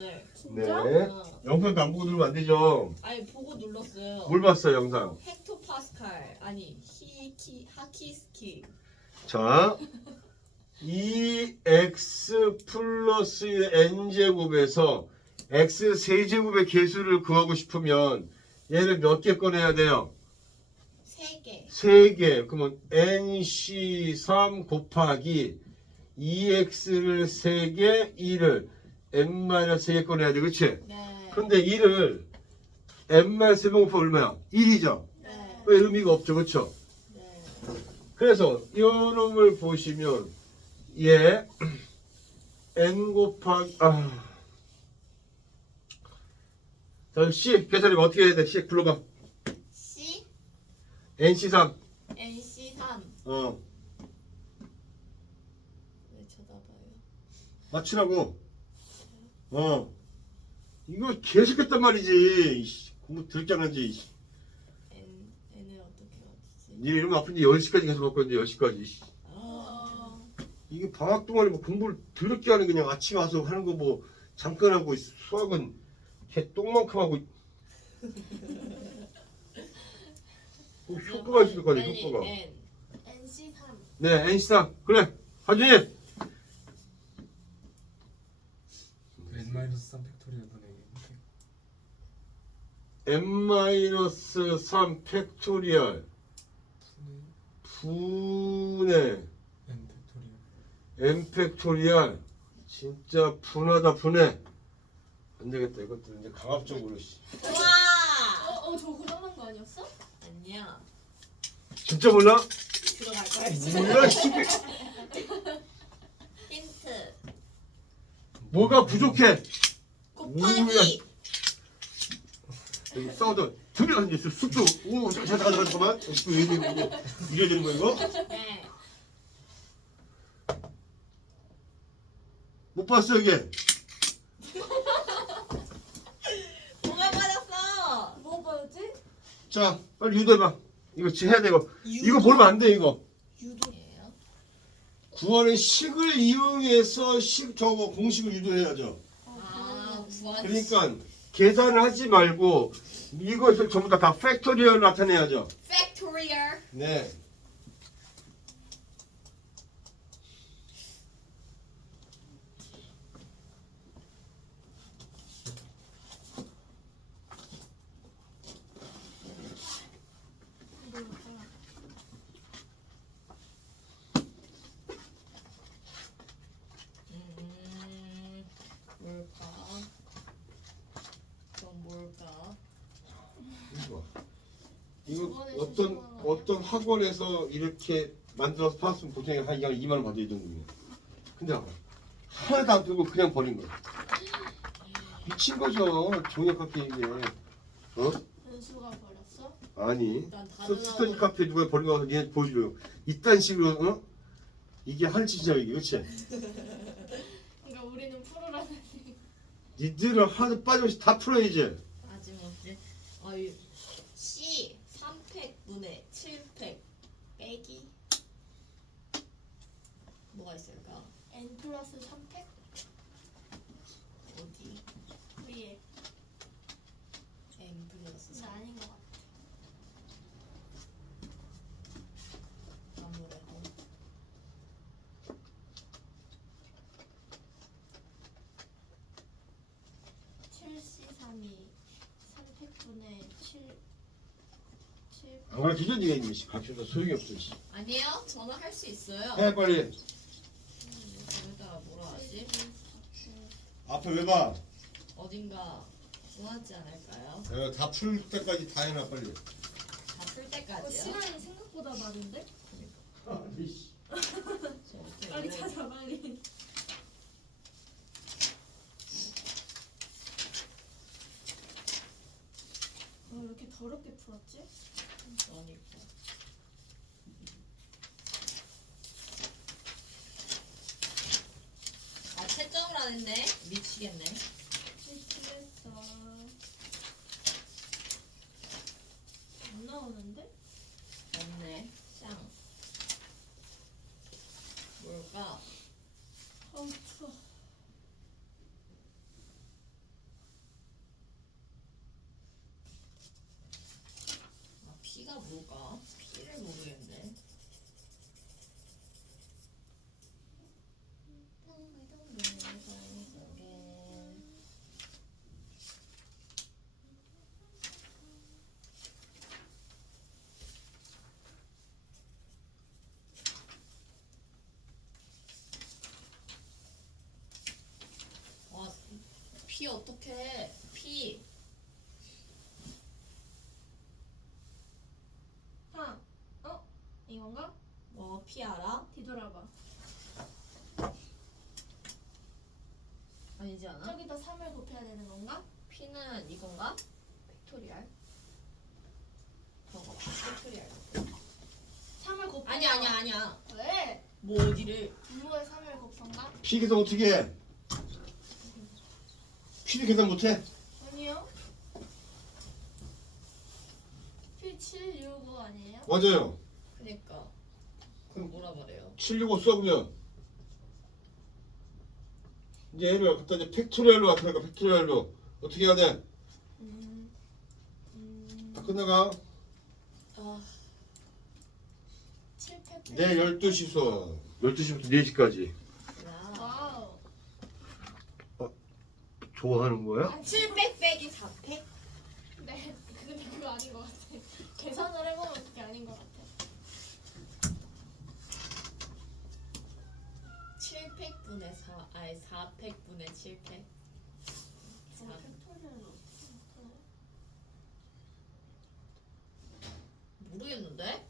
네. 진짜? 네. 어. 영상 안 보고 누르면 안 되죠. 아니 보고 눌렀어요. 뭘 봤어요, 영상? 헥토파스칼 아니 히키 하키스키. 자, 2x 플러스 n제곱에서 x 세제곱의 개수를 구하고 싶으면 얘를 몇 개 꺼내야 돼요? 세 개. 3개. 그러면 nc3 곱하기 2x를 3개, 2를 n-3개 꺼내야 돼. 그치? 네. 근데 2를 n-3번 곱하면 얼마야? 1이죠? 네. 왜 의미가 없죠. 그쵸? 네. 그래서 이 놈을 보시면 얘 n 곱하기 아. 자, C 계산이면 어떻게 해야 돼? C 불러봐. C NC3. NC 3. 어. 왜 쳐다봐요? 맞추라고. 어. 이거 계속했단 말이지. 공부 들게. 이씨. N N을 어떻게 얻지? 니 이름 아픈데 10시까지 계속 갖고 있는데 10시까지. 이씨. 아. 이게 방학 동안에 뭐 공부를 더럽게 하는 그냥 아침 와서 하는 거 뭐 잠깐 하고 수학은 개 똥만큼 하고 뭐 효과가 있을 거 아니야 효과가 N. NC 3. 네 NC다 그래 하준이 n-3 팩토리얼 보내기 n-3 팩토리얼 분의 n 팩토리얼 n 팩토리얼 진짜 분하다 분해 안 되겠다 이것도 이제 강압적으로 씨. 어, 우와. 어, 저 고장난 거 아니었어? 아니야. 진짜 몰라? 들어갈 거야. 몰라 씨 힌트. 뭐가 부족해 곱하기. 싸우다 둘이 이제 쑥도 오 잠깐 잠깐 잠깐만 이거 이래 되는 거 이래 되는 거 이거 네. 못 봤어 이게 정말 맞았어. 뭐 봐야지? 자 빨리 유도해봐 이거 지금 해야 돼 이거 이거? 보면 안 돼 이거 유도예요? 구하는 식을 이용해서 식 저거 공식을 유도해야죠 아, 구한. 그러니까 계산을 하지 말고 이것을 전부 다 다 팩토리얼 나타내야죠 팩토리얼. 네 음, 뭘까? 그럼 뭘까? 이거 이거 저번에 어떤 어떤 학원에서 이렇게 만들어서 팔았으면 보통 한 이양 2만 원 받아야 되는 거예요. 근데. 하나도 안 들고 그냥 버린 거야. 미친 거죠. 종이 카페 이게. 어? 은수가 버렸어? 아니. 일단 다른 스- 스터디 학원- 카페 누가 버린 거 가서 얘 보여줘요. 이딴 식으로 어? 이게 할 짓이야 이게 그렇지? 그러니까 우리는 프로라는 니들은 하도 빠짐없이 다 풀어야지. 아짐없이. 어유. C 3팩 분의 7팩 빼기. 뭐가 있을까? N 플러스 3팩 어디? 위에 M 플러스 진짜 3. 아닌 것 같아. 아무래도. 칠 c 3이 3팩분의 7 7안 가르치죠 니가 이미 씨. 가르쳐서 소용이 없어. 씨. 아니에요. 저는 할수 있어요. 해 빨리. 거기다가 뭐라 하지? 앞에 왜 봐? 어딘가 구하지 않을까요? 내가 다풀 때까지 다 해놔 빨리. 다 풀 어, 때까지요? 시간이 생각보다 많은데? 아니, 씨. 저 어떻게 빨리 찾아 빨리. 어, 왜 이렇게 더럽게 풀었지? 그러니까. 아 채점을 하는데 미치겠네. 실수했어. 안 나오는데? 없네. 쌍. 뭘까? 어우 추워. P 어떻게? P. 아, 어? 이건가? 뭐 P 알아? 뒤돌아봐. 아니지 않아? 저기다 3을 곱해야 되는 건가? P는 이건가? 팩토리알. 저거 팩토리알. 3을 곱해. 아니 아니야 아니야. 왜? 뭐 어디를? 분모에 3을 곱한가? 피 계산 어떻게 해? 피도 계산 못해? 아니요. P765 아니에요? 맞아요. 그니까. 그럼 뭐라 말해요? 765 써보면 이제 얘를 갖다 이제 팩토리얼로 갖다가 팩토리얼로 어떻게 해야 돼? 음. 음. 다 끝나가. 아, 7 패 내일 12시 수업. 12시부터 4시까지. 야. 와우. 좋아하는 거야? 7백 빼기 4팩? 네, 근데 그거 아닌 것 같아. 계산을 해보면 그게 아닌 것 같아. 7팩분의 4, 아니 4팩분의 7팩. 어, 팩토리얼로. 모르겠는데?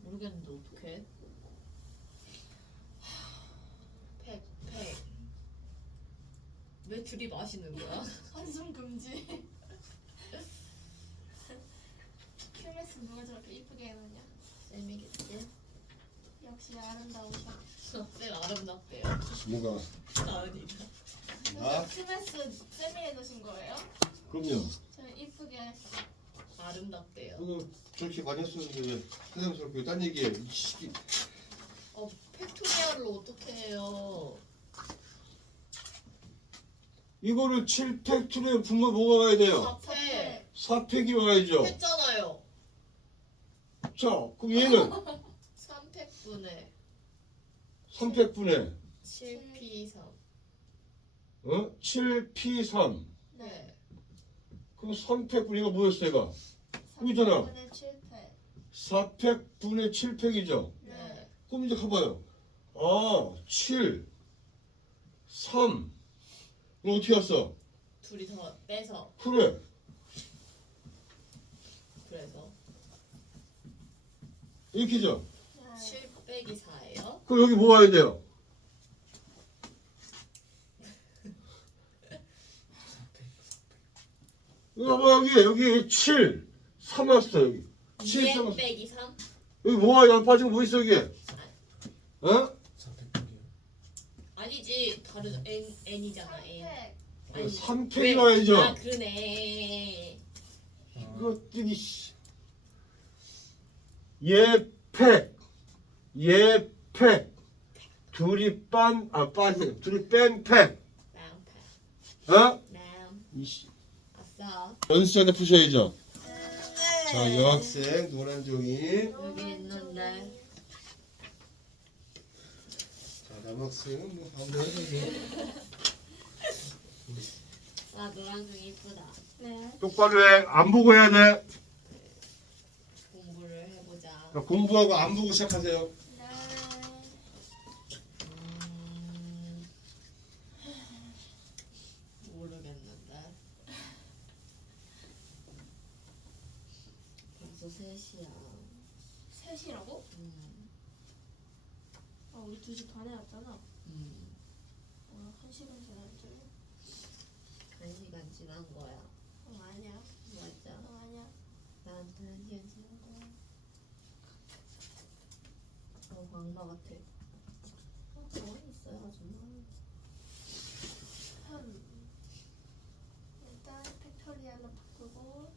모르겠는데 어떡해? 팩, 팩. 왜 둘이 마시는 거야? 한숨 금지. 큐메스 누가 저렇게 이쁘게 해놨냐? 쌤이겠지? 역시 아름다우셔. 쌤 아름답대요. 뭐가? 아니다. 아? 큐메스 쌤이 해주신 거예요? 그럼요. 저 이쁘게. 아름답대요. 그거 저렇게 많이 했었는데 왜 세상스럽게 딴 얘기해. 이 시기. 어, 팩토리얼로 어떻게 해요? 이거를 7팩토리얼 분모 뭐가 와야 돼요? 4팩. 4팩이 와야죠. 했잖아요. 자, 그럼 얘는 3팩분의 3팩분의 7P3. 어? 7P3. 네. 그럼 3팩분 이거 뭐였어 얘가? 여기잖아. 3분의 7패. 4팩분의 7팩이죠. 네. 그럼 이제 가봐요. 아, 7, 3. 이거 어떻게 왔어? 둘이 더 빼서 그래. 그래서 이렇게죠. 네. 7 빼기 4예요. 그럼 여기 뭐 와야 돼요? 이거 봐 여기 여기 7, 3 왔어 여기. 7, 3 2 왔어. 빼기 3. 여기 뭐가 안 빠지고 뭐 있어 여기? 어? 400불이요. 아니지 다른 N N이잖아 N. 3패. 아니, 3팩이 왜? 와야죠. 아 그러네. 아, 이것들이 씨. 얘 팩, 얘 팩, 둘이 빤, 아 빤, 둘이 뺀 팩, 남 어? 남. 이씨. 아싸. 연습장에 푸셔야죠. 자, 네. 여학생 노란 종이. 여기 있는데. 자, 남학생은 뭐 아무나 해도 아 노란색 이쁘다. 네. 똑바로 해. 안 보고 해야 돼. 공부를 해보자. 그러니까 공부하고 안 보고 시작하세요. 네. 음, 모르겠는데. 벌써 3시야. 3시라고? 음, 아, 우리 2시 반에 왔잖아. 음. 어, 1시간 지났지? 한 시간 지난 거야. 어, 아니야. 맞아. 어, 아니야. 나한테 한 시간 지난 거야. 어, 광마 같아. 어, 가만히 있어요, 아줌마. 흠. 일단 팩토리얼로 바꾸고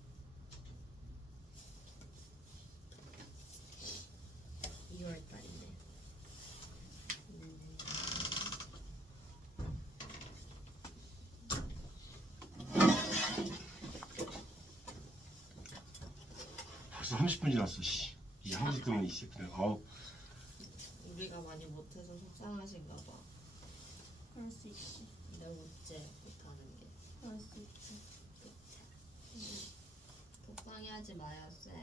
2월 달이네. 음, 벌써 30분 지났어. 씨. 이 한시 끄면 이씨 그래. 아우. 우리가 많이 못해서 속상하신가 봐. 그럴 수 있지. 내가 못제 못하는 게. 그럴 수 있지. 속상해하지 마요, 쌤.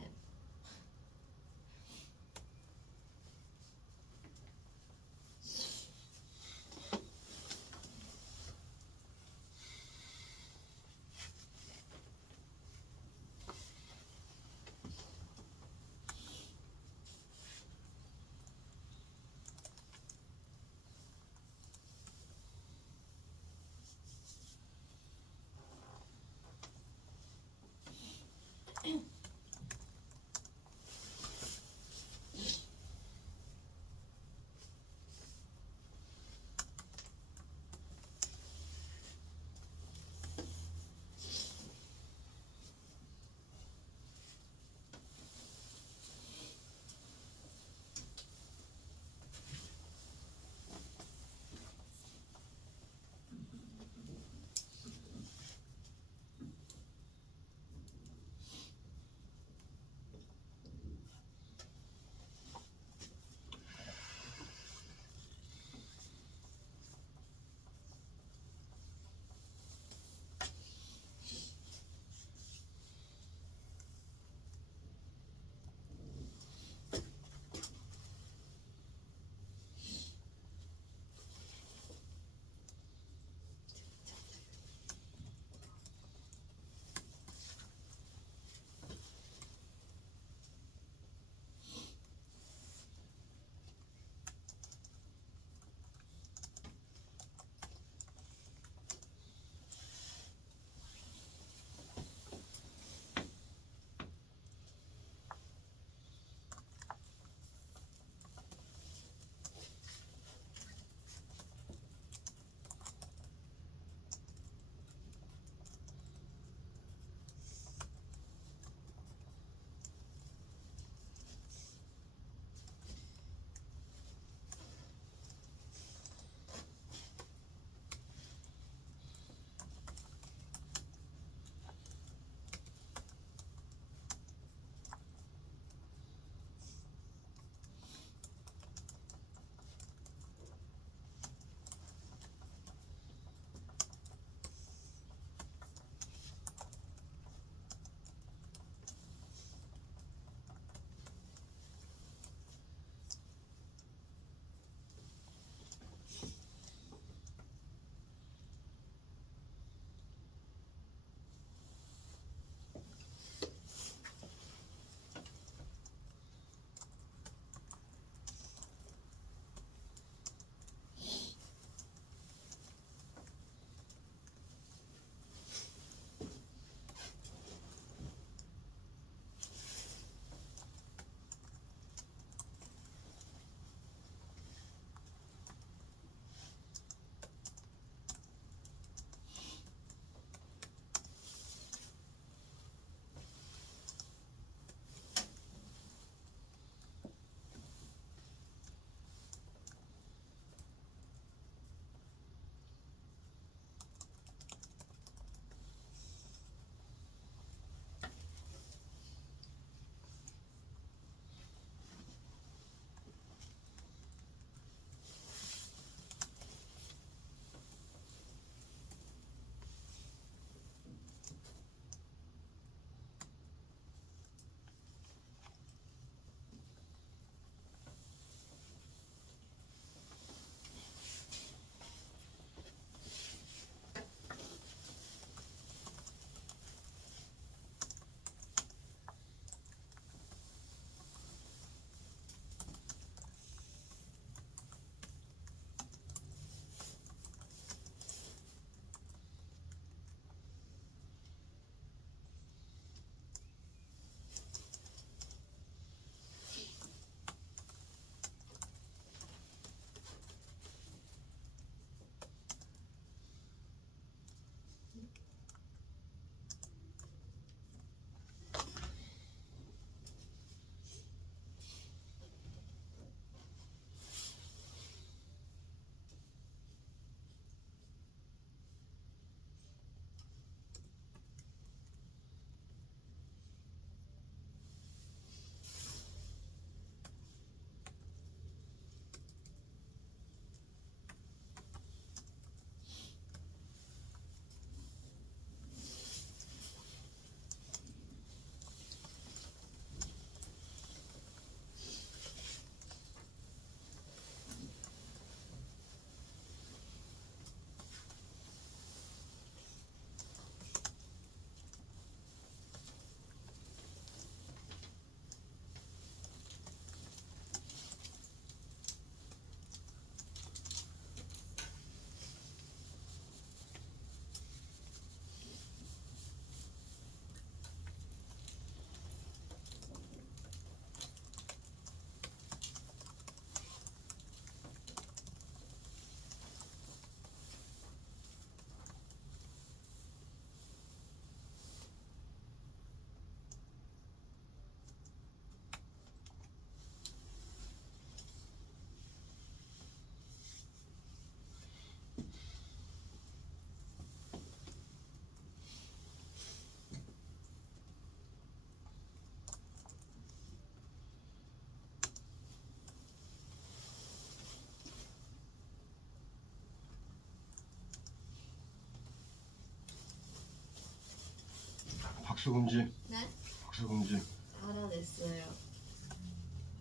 박수 금지. 네? 박수 금지. 알아냈어요.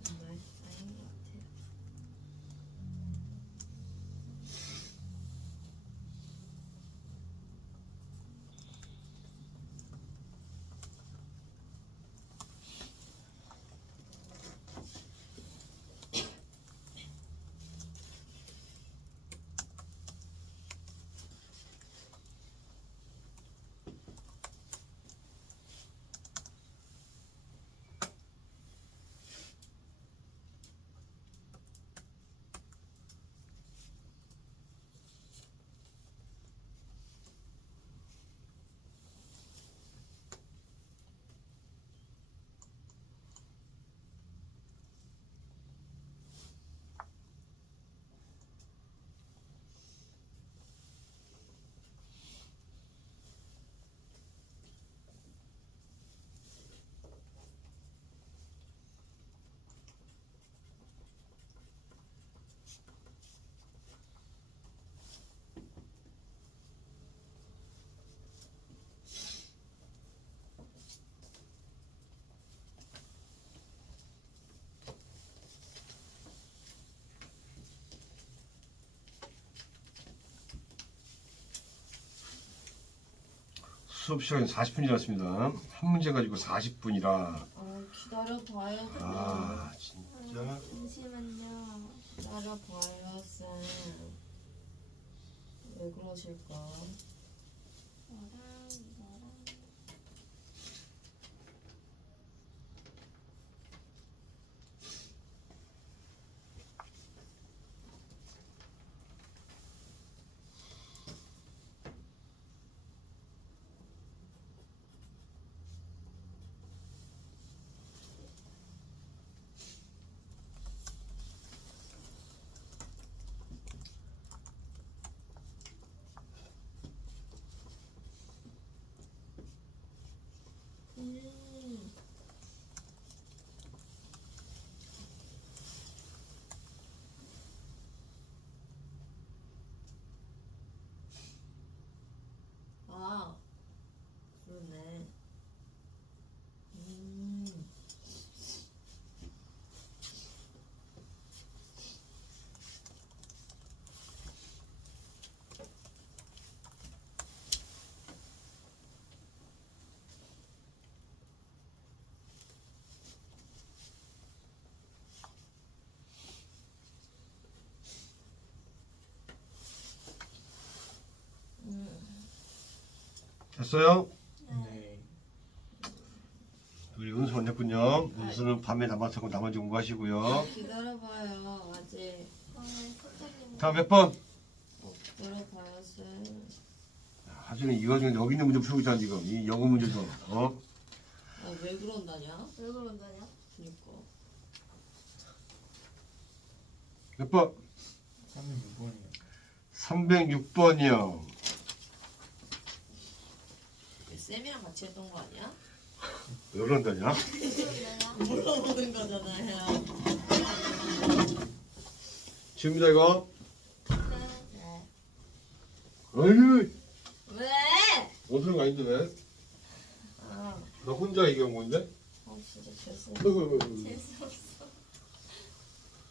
정말 아닌 것 같아요. 수업 시간이 40분 지났습니다. 한 문제 가지고 40분이라. 아 기다려봐요. 아 진짜. 잠시만요. 기다려봐요 쌤. 왜 그러실까? 이거랑 이거랑 음. 아, 그러네. 음. 음. 됐어요? 네. 우리 은수 언제군요. 은수는 밤에 남아서 나머지 공부하시고요. 기다려봐요. 아직 다음 몇 번? 기다려봐요 쌤. 하중에 이 와중에 여기 있는 문제 풀고 있잖아 지금. 이 영어 문제 좀. 어? 아, 왜 그런다냐? 왜 그런다냐? 그니까. 몇 번? 36번이요. 306번이요. 쌤이랑 같이 했던 거 아니야? 왜 그런다냐? 물어보는 거잖아요. 지금이다 이거. 네. 어휴. 왜? 원수는 아닌데 왜? 아, 나 혼자 얘기한 건데? 아 진짜 재수. 어이구, 재수없어.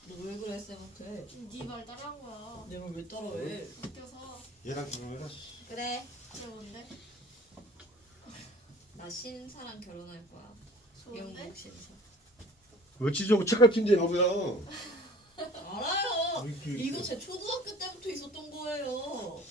너왜 그래 쌤한테? 네말 따라한 거야. 내가 왜 따라해? 웃겨서. 얘랑 결혼해라. 씨. 그래. 그래 뭔데? 나 신사랑 결혼할 거야. 좋은데? 영국 신사. 어찌저고 책 같은데 바보야. 알아요. 이거 제 초등학교 때부터 있었던 거예요.